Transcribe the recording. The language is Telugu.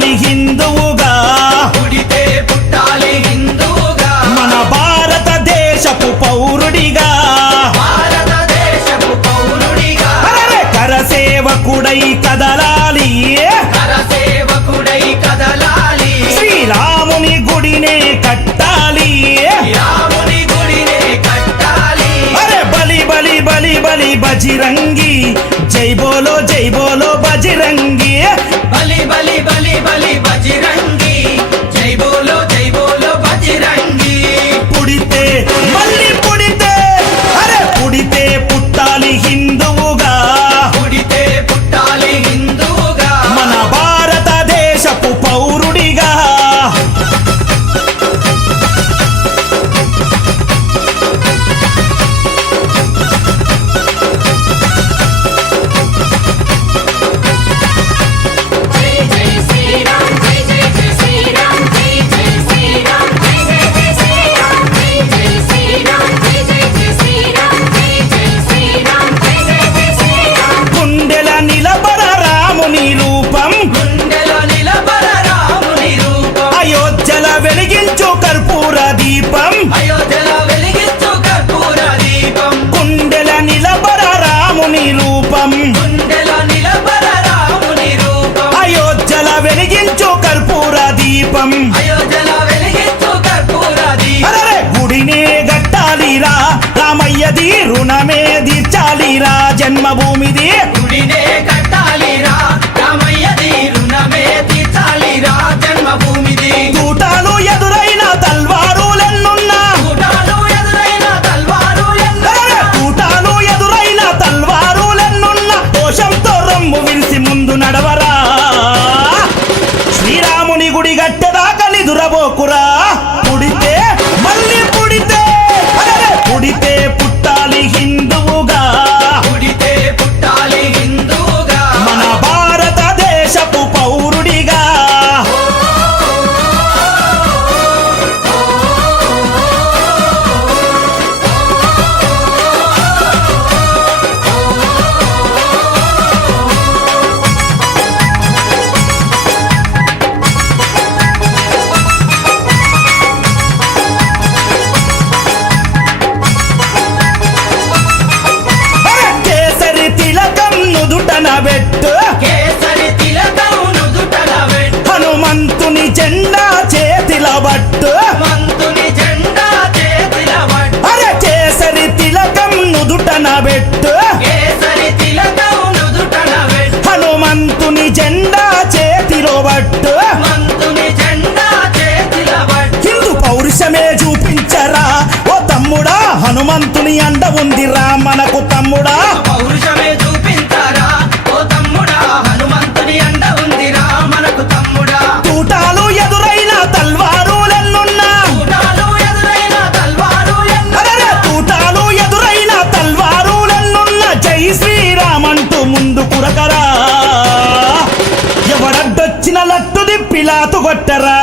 పుట్టాలి హిందువుగా. పుడితే పుట్టాలి హిందువుగా. మన భారతదేశపు పౌరుడిగా. కరసేవకుడై కదలాలి. కరసేవకుడై కదలాలి. శ్రీరాముని గుడినే కట్టాలి. రాముని గుడినే కట్టాలి. అరే బలి బలి బలి బలి జై బోలో జై బోలో. దీపం. గుడినే గట్టాలిరా రామయ్యది రుణమే తీర్చాలిరా. జన్మభూమిది. గుడినే పట్టు. హిందూ పౌరుషమే చూపించరా. ఓ తమ్ముడా హనుమంతుని అండ ఉందిరా మనకు తమ్ముడా. ¡Terra!